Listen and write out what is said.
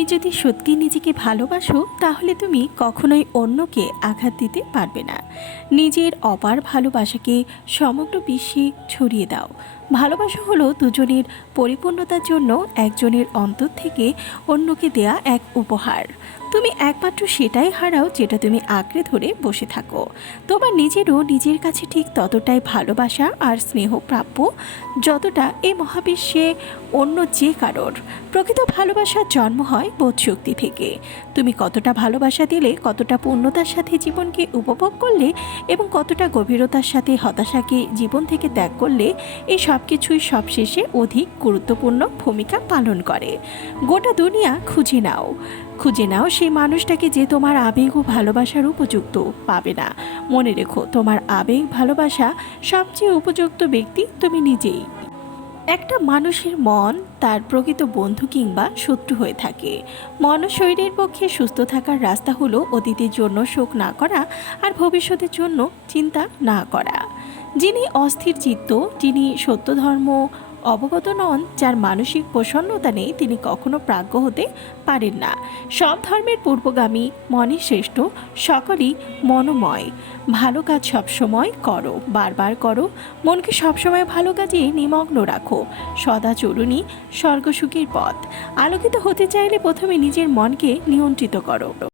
তুমি যদি সত্যি নিজেকে ভালোবাসো তাহলে তুমি কখনোই অন্যকে আঘাত দিতে পারবে না। নিজের অপার ভালোবাসাকে সমগ্র বিশ্বে ছড়িয়ে দাও। ভালোবাসা হলো দুজনের পরিপূর্ণতার জন্য একজনের অন্তর থেকে অন্যকে দেয়া এক উপহার। তুমি একমাত্র সেটাই হারাও যেটা তুমি আঁকড়ে ধরে বসে থাকো। তোমার নিজেরও নিজের কাছে ঠিক ততটাই ভালোবাসা আর স্নেহ প্রাপ্য যতটা এই মহাবিশ্বে অন্য যে কারোর। প্রকৃত ভালোবাসার জন্ম হয় বোধশক্তি থেকে। তুমি কতটা ভালোবাসা দিলে, কতটা পূর্ণতার সাথে জীবনকে উপভোগ করলে এবং কতটা গভীরতার সাথে হতাশাকে জীবন থেকে ত্যাগ করলে, এই সব কিছুই সবশেষে অধিক গুরুত্বপূর্ণ ভূমিকা পালন করে। গোটা দুনিয়া খুঁজে নাও সেই মানুষটাকে যে তোমার আবেগ ও ভালোবাসার উপযুক্ত। পাবে না। মনে রেখো, তোমার আবেগ ভালোবাসা সবচেয়ে উপযুক্ত ব্যক্তি তুমি নিজেই। একটা মানুষের মন তার প্রকৃত বন্ধু কিংবা শত্রু হয়ে থাকে। মন ও শরীরের পক্ষে সুস্থ থাকার রাস্তা হলো অতীতের জন্য শোক না করা আর ভবিষ্যতের জন্য চিন্তা না করা। যিনি অস্থির চিত্ত, যিনি সত্য ধর্ম অবগত নন, যার মানসিক প্রসন্নতা নেই, তিনি কখনো প্রাজ্ঞ হতে পারেন না। সব ধর্মের পূর্বগামী মনে শ্রেষ্ঠ, সকলই মনোময়। ভালো কাজ সবসময় করো, বারবার করো। মনকে সবসময় ভালো কাজে নিমগ্ন রাখো। সদাচরণী স্বর্গসুখের পথ। আলোকিত হতে চাইলে প্রথমে নিজের মনকে নিয়ন্ত্রিত করো।